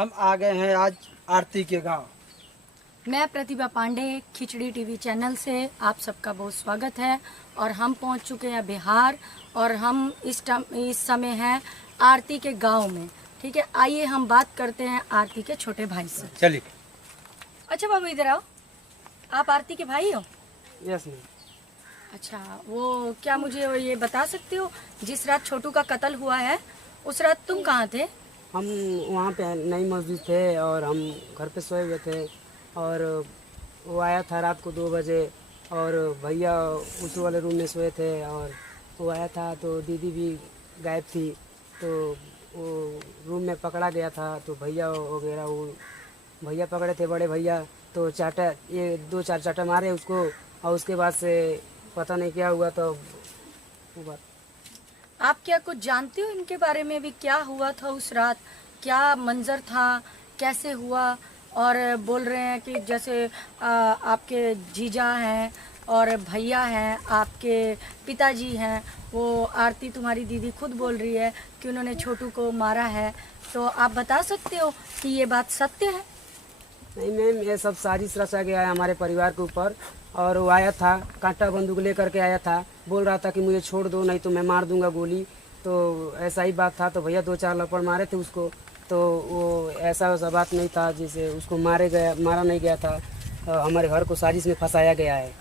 हम आ गए हैं आज आरती के गांव। मैं प्रतिभा पांडे, खिचड़ी टीवी चैनल से आप सबका बहुत स्वागत है। और हम पहुंच चुके हैं बिहार और हम इस समय हैं आरती के गांव में। ठीक है, आइए हम बात करते हैं आरती के छोटे भाई से। चलिए। अच्छा बाबू, इधर आओ। आप आरती के भाई हो? Yes ma'am. अच्छा, वो क्या मुझे ये बता सकते हो, जिस रात छोटू का कत्ल हुआ है उस रात तुम कहाँ थे? हम वहाँ पे नई मस्जिद थे और हम घर पे सोए हुए थे और वो आया था रात को 2 बजे और भैया उस वाले रूम में सोए थे और वो आया था तो दीदी भी गायब थी, तो वो रूम में पकड़ा गया था। तो भैया वगैरह वो भैया पकड़े थे, बड़े भैया, तो चाटा ये 2-4 चाटा मारे उसको और उसके बाद से पता नहीं क्या हुआ। तो वो बात आप क्या कुछ जानते हो इनके बारे में भी, क्या हुआ था उस रात, क्या मंजर था, कैसे हुआ? और बोल रहे हैं कि जैसे आपके जीजा हैं और भैया हैं, आपके पिताजी हैं, वो आरती तुम्हारी दीदी खुद बोल रही है कि उन्होंने छोटू को मारा है। तो आप बता सकते हो कि ये बात सत्य है? नहीं मैम, ये सब साजिश रचा गया है हमारे परिवार के ऊपर। और वो आया था, कांटा बंदूक लेकर के आया था, बोल रहा था कि मुझे छोड़ दो नहीं तो मैं मार दूंगा गोली। तो ऐसा ही बात था। तो भैया 2-4 लपड़ मारे थे उसको, तो वो ऐसा वैसा बात नहीं था जिसे उसको मारा नहीं गया था। हमारे घर को साजिश में फंसाया गया है।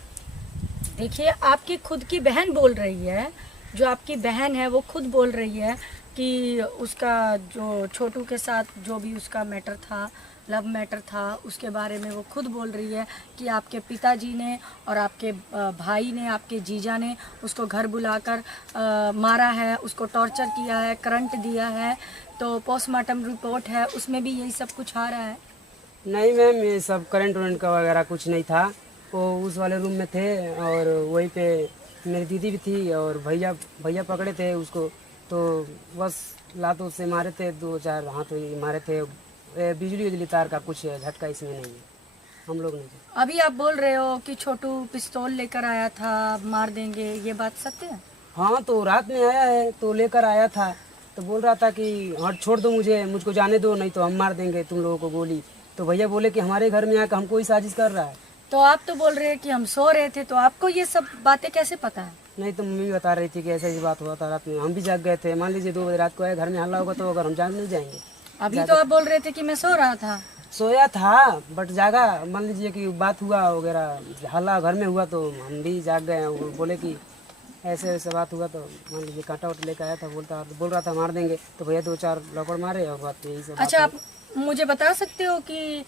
देखिए, आपकी खुद की बहन बोल रही है, जो आपकी बहन है वो खुद बोल रही है कि उसका जो छोटू के साथ जो भी उसका मैटर था, लव मैटर था, उसके बारे में वो खुद बोल रही है कि आपके पिताजी ने और आपके भाई ने, आपके जीजा ने उसको घर बुलाकर मारा है, उसको टॉर्चर किया है, करंट दिया है। तो पोस्टमार्टम रिपोर्ट है, उसमें भी यही सब कुछ आ रहा है। नहीं मैम, ये सब करंट वरेंट का वगैरह कुछ नहीं था। वो उस वाले रूम में थे और वहीं पे मेरी दीदी भी थी और भैया पकड़े थे उसको। तो बस लातों से मारे थे, 2-4 हाथ मारे थे। बिजली तार का कुछ झटका इसमें नहीं है, हम लोग नहीं थे। अभी आप बोल रहे हो कि छोटू पिस्तौल लेकर आया था, मार देंगे, ये बात सत्य है? हाँ, तो रात में आया है तो लेकर आया था, तो बोल रहा था कि हट छोड़ दो मुझको जाने दो नहीं तो हम मार देंगे तुम लोगों को गोली। तो भैया बोले कि हमारे घर में आकर हमको ही साजिश कर रहा है। तो आप तो बोल रहे हैं कि हम सो रहे थे, तो आपको ये सब बातें कैसे पता है? नहीं तो मम्मी बता रही थी कि ऐसा ही बात हुआ था रात में, हम भी जाग गए थे। मान लीजिए 2 बजे रात को आए, घर में हल्ला होगा तो अगर हम जाग नहीं जाएंगे। अभी तो आप बोल रहे थे कि मैं सो रहा था। सोया था बट जागा, मान लीजिए कि बात हुआ वगैरह, हल्ला घर में हुआ तो हम भी जाग गए। वो बोले कि ऐसे वैसे बात हुआ, तो मान लीजिए कांटा वाटा लेकर आया था, बोल रहा था मार देंगे। तो भैया 2-4 लपड़ मारे और बात यही सब। अच्छा, आप मुझे बता सकते हो कि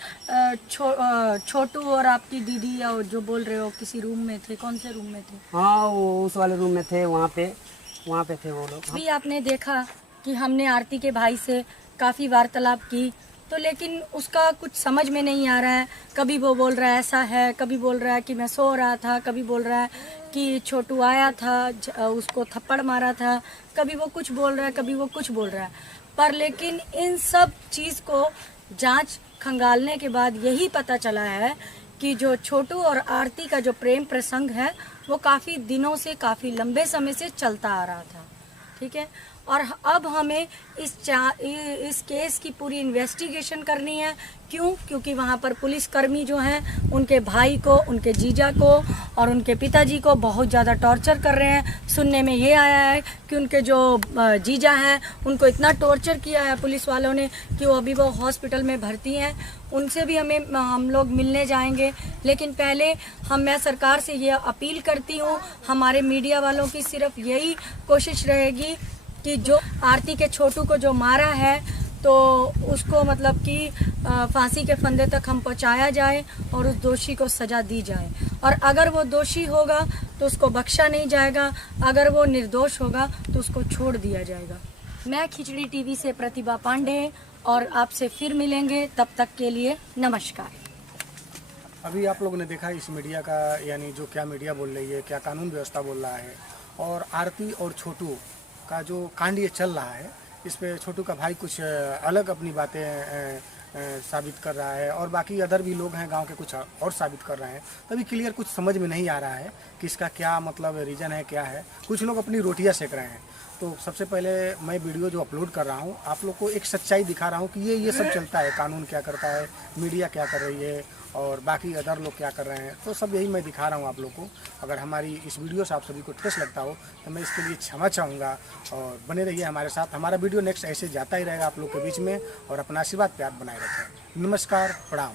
छोटू और आपकी दीदी और जो बोल रहे हो किसी रूम में थे, कौन से रूम में थे? हाँ, वो उस वाले रूम में थे, वहाँ पे थे वो लोग। अभी आपने देखा कि हमने आरती के भाई से काफ़ी वार्तालाप की, तो लेकिन उसका कुछ समझ में नहीं आ रहा है। कभी वो बोल रहा है ऐसा है, कभी बोल रहा है कि मैं सो रहा था, कभी बोल रहा है कि छोटू आया था उसको थप्पड़ मारा था, कभी वो कुछ बोल रहा है, कभी वो कुछ बोल रहा है। पर लेकिन इन सब चीज़ को जांच खंगालने के बाद यही पता चला है कि जो छोटू और आरती का जो प्रेम प्रसंग है वो काफ़ी दिनों से, काफ़ी लंबे समय से चलता आ रहा था। ठीक है, और अब हमें इस केस की पूरी इन्वेस्टिगेशन करनी है। क्यों? क्योंकि वहाँ पर पुलिसकर्मी जो हैं उनके भाई को, उनके जीजा को और उनके पिताजी को बहुत ज़्यादा टॉर्चर कर रहे हैं। सुनने में ये आया है कि उनके जो जीजा हैं उनको इतना टॉर्चर किया है पुलिस वालों ने कि वो हॉस्पिटल में भर्ती हैं। उनसे भी हम लोग मिलने जाएंगे। लेकिन पहले मैं सरकार से ये अपील करती हूँ, हमारे मीडिया वालों की सिर्फ यही कोशिश रहेगी कि जो आरती के छोटू को जो मारा है तो उसको मतलब कि फांसी के फंदे तक हम पहुंचाया जाए और उस दोषी को सज़ा दी जाए। और अगर वो दोषी होगा तो उसको बख्शा नहीं जाएगा, अगर वो निर्दोष होगा तो उसको छोड़ दिया जाएगा। मैं खिचड़ी टीवी से प्रतिभा पांडे और आपसे फिर मिलेंगे, तब तक के लिए नमस्कार। अभी आप लोगों ने देखा इस मीडिया का, यानी जो क्या मीडिया बोल रही है, क्या कानून व्यवस्था बोल रहा है, और आरती और छोटू का जो कांड ये चल रहा है, इस पे छोटू का भाई कुछ अलग अपनी बातें साबित कर रहा है और बाकी अदर भी लोग हैं गांव के कुछ और साबित कर रहे हैं। तभी क्लियर कुछ समझ में नहीं आ रहा है कि इसका क्या मतलब रीज़न है, क्या है। कुछ लोग अपनी रोटियां सेक रहे हैं। तो सबसे पहले मैं वीडियो जो अपलोड कर रहा हूँ आप लोग को एक सच्चाई दिखा रहा हूँ कि ये सब चलता है, कानून क्या करता है, मीडिया क्या कर रही है और बाकी अदर लोग क्या कर रहे हैं, तो सब यही मैं दिखा रहा हूँ आप लोग को। अगर हमारी इस वीडियो से आप सभी को ठेस लगता हो तो मैं इसके लिए क्षमा चाहूँगा और बने रहिए हमारे साथ। हमारा वीडियो नेक्स्ट ऐसे जाता ही रहेगा आप लोग के बीच में और अपना आशीर्वाद प्यार बनाए रखें। नमस्कार, प्रणाम।